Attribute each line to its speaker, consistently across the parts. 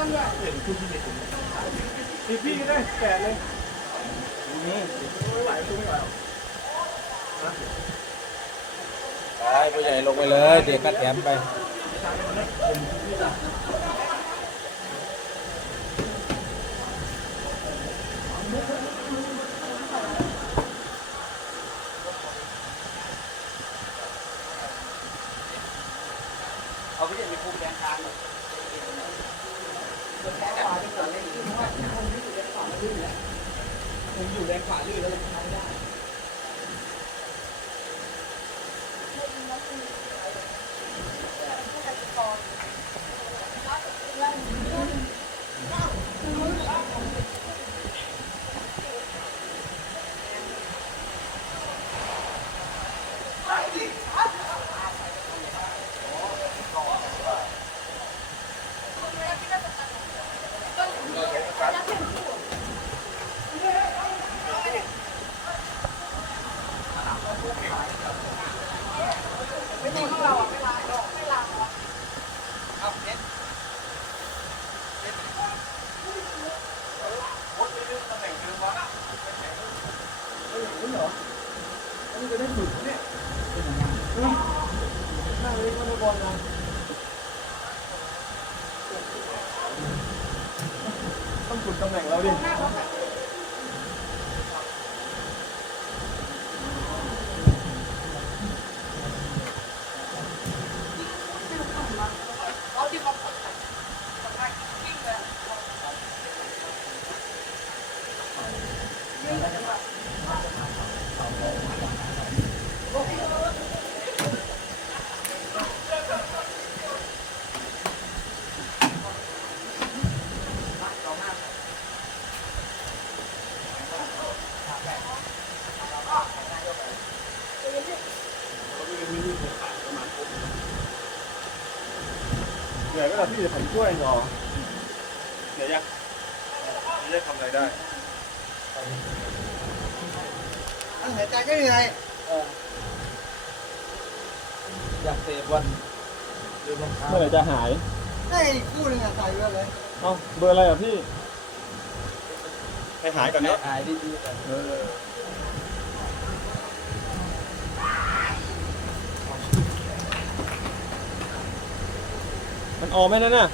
Speaker 1: ต้นด้วย
Speaker 2: เห็นคุณที่เด็กทีพี่ก็ได้แก่เลยนี่ไม่ไหวคุณไม่ไหว
Speaker 3: ไปผู้ใหญ่ลงไปเลย เด็กก็แถมไป
Speaker 1: Thank you.
Speaker 2: ต้องจุดตำแหน่งเราดิ
Speaker 1: เอาที่เขาสะพายกิ้งเลย
Speaker 2: เหนื่อเราพี่จะผมช่วยหรอเหนื่อยยังจะทำอะไรได้
Speaker 1: หายใจก็เหนื่อยา
Speaker 3: กเตะบอลลืมรองเท้า
Speaker 2: เมื่อไหร่จะหาย
Speaker 1: ได้อีกคู่หนึ่งอะใส่เยอะเลย
Speaker 2: เอ้าเบอร์อะไรอะพี่ ให้หายก่อนเนาะ
Speaker 3: หายดีๆกัน
Speaker 2: เออ มันออกไหมนั่นน่ะ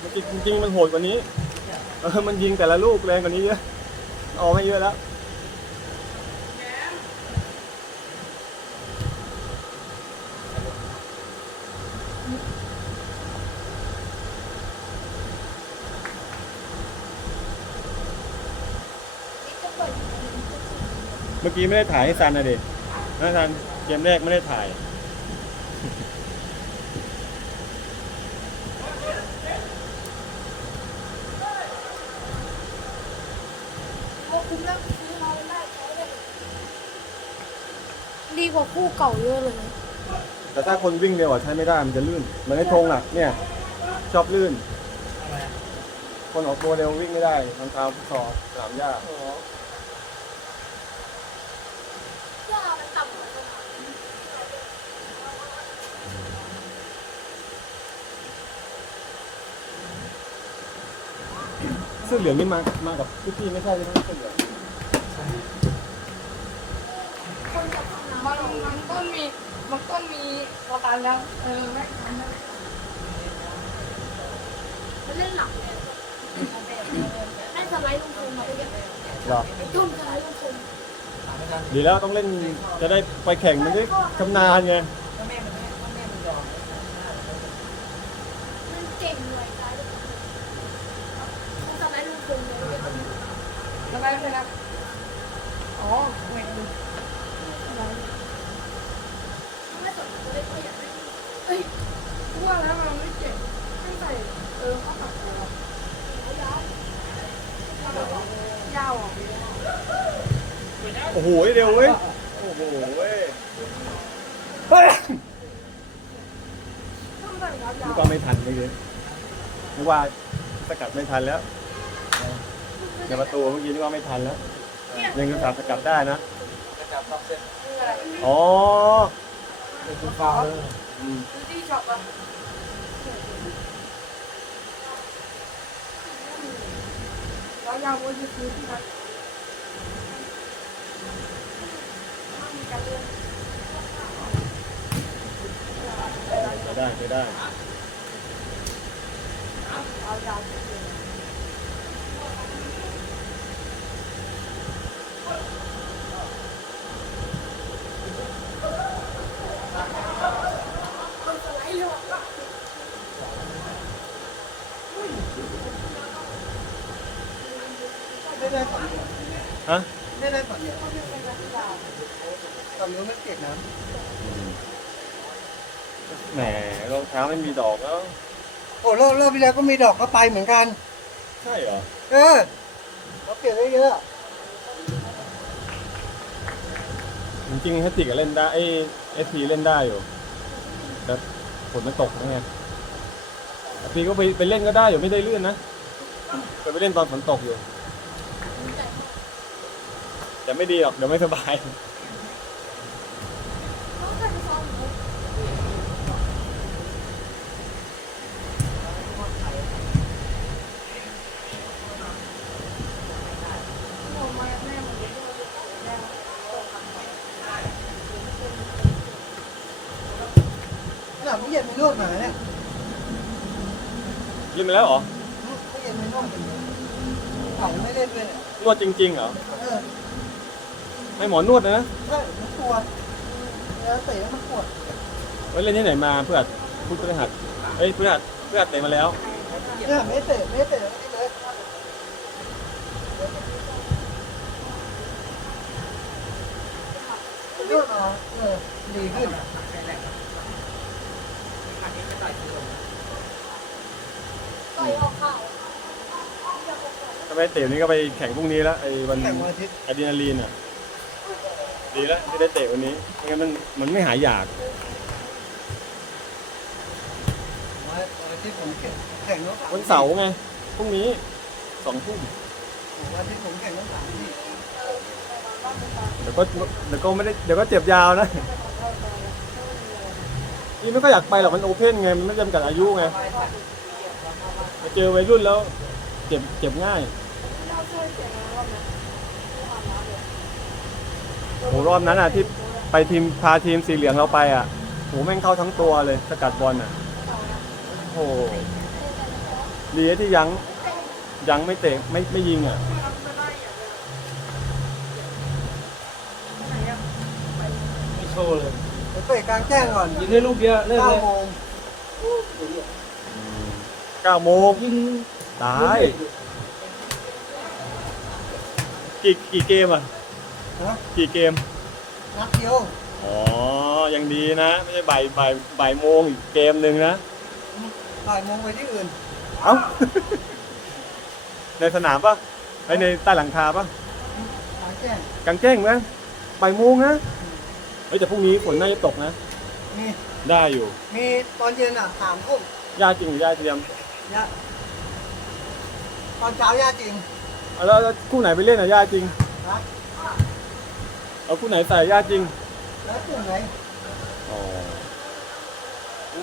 Speaker 2: มันจริงจริงๆมันโหดกว่านี้ เออ มันยิงแต่ละลูกแรงกว่านี้เยอะ ออกให้เยอะแล้วเมื่อกี้ไม่ได้ถ่ายให้ซันนะเด็กนะซันเกมแรกไม่ได้ถ่าย
Speaker 4: ดีกว่าคู่เก่าเยอะเลย
Speaker 2: แต่ถ้าคนวิ่งเร็วอะใช้ไม่ได้มันจะลื่นเหมือนไอ้ธงอะเนี่ยชอบลื่น คนออกตัวเร็ววิ่งไม่ได้รองเท้าฟุตซอลสนามหญ้า
Speaker 4: ย่ามันต่ำกว่าต้นไม้
Speaker 2: เสื้อเหลืองนี่มามากับพี่ๆไม่ใช่ใช่ไหมเสื้อเหลือง
Speaker 4: คนจะทำน้ำ
Speaker 1: บางบางต้นมีบางต้นมีประกันแล้วเออไม่ทำได้
Speaker 4: มันเล่นหลักเลยให้สไลด์ลงทุนมาไปเก็บ
Speaker 2: เหรอ
Speaker 4: จุ่มสไลด์ลงทุน
Speaker 2: ดีแล้วต้องเล่นจะได้ไปแข่งมันได้ชำนาญไง
Speaker 4: มันเก่งหน่วยสไลด์ลงทุนให้สไลด์ลงทุนเลยไปเก็บ
Speaker 1: แล้วไปเลยนะอ๋อไม่ดู
Speaker 4: ไม่สนจะได้เปลี่ยนไหม
Speaker 1: เฮ้ยว่าแล้วมันไม่เจ็บไม่ใส่เออเขาตัดเลยยาวอะ
Speaker 2: โอ้โหเร็วเว้ย โอ้โหเว้ยเฮ้ย
Speaker 1: ต้องใส่ยาว
Speaker 2: นึกว่าไม่ทันเลยเลยนึกว่าสกัดไม่ทันแล้ว ในประตูเมื่อกี้นึกว่าไม่ทันแล้ว ยังจะสามสกัดได้นะ
Speaker 3: จะจับรอบเส้น
Speaker 2: อ๋อ
Speaker 3: เป็นคุณฟ้าเลย
Speaker 2: อืม
Speaker 1: ๆดูที่ช็อปอะ
Speaker 4: มันเก่งหน่วยสไลด์ลงทุน
Speaker 1: เออ
Speaker 4: มันเก่งหน่วยสไลด์ลงทุน
Speaker 1: ไม่
Speaker 4: มัน
Speaker 1: ไม่
Speaker 4: เก่งหน่วยสไลด์ลงทุน
Speaker 1: ไม่
Speaker 4: มันเก่งหน่วยสไลด์ลงทุนา
Speaker 1: ยาวว่าจะซื้อที่นัดมีการเลื่อน
Speaker 2: ไปได้ไปได้
Speaker 1: เอายาวที่สุดคนสไลด์เลยว่ะ
Speaker 5: ไม่ได้ฝั่งเดียว
Speaker 2: ฮะ
Speaker 5: ไม่ได้ฝั่งเดียวฝั่ง นู้นมันเปียกน้
Speaker 2: แหมรองเท้าไม่มีดอกแล้วำ
Speaker 5: โอ้รอบรอบที่แล้วก็มีดอกก็ไปเหมือนกัน
Speaker 2: ใช่เหรอ
Speaker 5: เออเขาเปียกได้เยอะ
Speaker 2: จริงๆแฮตติกเล่นได้ไอเอสพีเล่นได้อยู่ แต่ฝนมันตกนะไงแต่พีก็ไปไปเล่นก็ได้อยู่ไม่ได้ลื่นนะเคยไปเล่นตอนฝนตกอยู่ แต่ไม่ดีหรอกเดี๋ยวไม่สบาย
Speaker 4: น้องเคยไปซ้อมหนู
Speaker 1: โอ้มาแม่มันเยอะแม่ตกกัน
Speaker 5: หลังไม่ เย็นไม่นวดมาเนี่ย
Speaker 2: เล่นไปแล้วเหรอ
Speaker 5: ไม่เย็นไม่นวดเขาไม่เล่นเลยเนี่ย
Speaker 2: นวดจริงๆเหรอ
Speaker 5: เออ
Speaker 2: ให้หมอนวดนะ
Speaker 5: ใช่มันปวดแล้วเตะแล้วมันปวด
Speaker 2: ไว้เล่นที่ไหนมาเพื่อนพูดพฤหัสเอ้ยพฤหัสพฤหัสเตะมาแล้ว
Speaker 5: เนี่ยไม่เตะไม่เตะไม่เลยนวดมาเออดีขึ้น
Speaker 4: ต่อยออกเข่า
Speaker 2: ถ้าไปเตะนี่ก็ไปแข่งพรุ่งนี้แล้วไอ้วัน
Speaker 5: แข่งวันอาทิตย์
Speaker 2: อะดรีนาลีนอะ ดีแล้วที่ได้เตะวันนี้ไม่งั้นมันมันไม่หายอยาก
Speaker 5: วันอาทิตย์ผมแข่งแข่งน้องสาม
Speaker 2: วันเสาร์ไงพรุ่งนี้สองทุ่ม
Speaker 5: วันอาทิตย์ผมแข่งน้องสามที่
Speaker 2: เดี๋ยวก็เดี๋ยวก็ไม่ได้เดี๋ยวก็เจ็บยาวนะ นี่ไม่ค่อยอยากไปหรอกมันโอเพ่นไง มันไม่จำกัดอายุไงมาเจอวัยรุ่นแล้วเจ็บเจ็บง่าย
Speaker 1: เราเคยเสียงรอบนะที่อาบน้ำเลย
Speaker 2: โหรอบนั้นอะที่ไปทีมพาทีมสีเหลืองเราไปอะโหแม่งเข้าทั้งตัวเลยสกัดบอลอะโอ้โหดีนที่ยังยังไม่เตะไม่ไม่ยิงอะ
Speaker 1: ไม่ได้อย่างเดียวไหนอะ
Speaker 3: ไม่โชว์เลย
Speaker 5: เดี๋ยวเตะกลางแจ้งก่อน
Speaker 3: ยิงได้ลูกเดียวเลิก
Speaker 5: เก้า
Speaker 3: เลย
Speaker 5: โมง
Speaker 2: เก้าโมง
Speaker 3: ยิง
Speaker 2: ตายกี่กี่เกมอะ
Speaker 5: นะ
Speaker 2: กี่เกม
Speaker 5: นัดเดียว
Speaker 2: อ๋อยังดีนะ ไม่ใช่บ่ายบ่ายบ่ายโมงอีกเกมหนึ่งนะ
Speaker 5: บ่ายโมงไปที่อื่น
Speaker 2: เอ้า ในสนามปะไอในใต้หลังคาปะ
Speaker 5: กลางแจ้ง
Speaker 2: กลางแจ้งไหมบ่ายโมงนะ เฮ้ยแต่พรุ่งนี้ฝนน่าจะตกนะ
Speaker 5: มี
Speaker 2: ได้อยู่
Speaker 5: มีตอนเย็นอะสามทุ่ม
Speaker 2: ย่าจริงหรือย่าเทียม
Speaker 5: ยะตอนเช้ายาจริง
Speaker 2: เอาแล้วแล้วคู่ไหนไปเล่นอะย่าจริง
Speaker 5: นะ
Speaker 2: เอาคู่ไหนใส่ย่าจริง
Speaker 5: แล้วกลุ่มไหน
Speaker 2: อ๋อ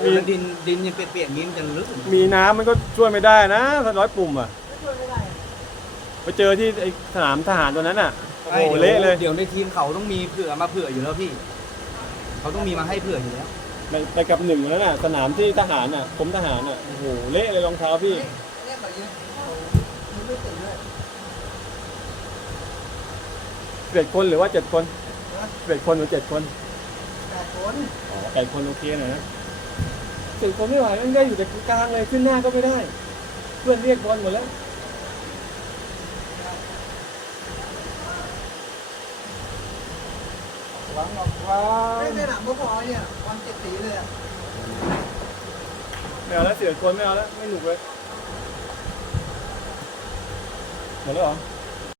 Speaker 3: มี
Speaker 2: มี
Speaker 3: ดินดินยังเปียกๆอย่างนี้มันจะลึก
Speaker 2: มีน้ำมันก็ช่วยไม่ได้นะถ้าร้อยปุ่มอะ
Speaker 5: ไม่ช่วยไม่ได้
Speaker 2: ไปเจอที่ไอสนามทหารตัวนั้นอะโอ้โห
Speaker 3: ดี๋ว
Speaker 2: เละเลย
Speaker 3: เดี๋ยวในทีมเขาต้องมีเผื่อมาเผื่ออยู่แล้วพี่ เขาต้องมีมาให้เผื่ออยู่แล้ว
Speaker 2: ไปไปกับหนึ่งแล้วน่ะ สนามที่ทหารอะกรมทหารอะโอ้โหเละเลยรองเท้าพี่
Speaker 5: นี่เนี่ยแบบนี้มันไม่ติดเลย
Speaker 2: เจ็ดคนหรือว่าเจ็ดคน
Speaker 5: นะ
Speaker 2: เจ็ดคนหรือเจ็ดคน
Speaker 5: แปดคน
Speaker 2: อ๋อแปดคนโอเคหน่อยนะเจ็ดคนไม่ไหวมันได้อยู่แต่กลางเลยขึ้นหน้าก็ไม่ได้ เพื่อนเรียกบอลหมดแล้ว หวังออกว่า
Speaker 5: ไม่ได้หนักเมื่อพอเนี่ยวันเจ็ดสีเลยอะ
Speaker 2: ไม่เอาแล้วเสียคนไม่เอาแล้วไม่หนุกเลยหมดแล้วเหรอ
Speaker 5: ห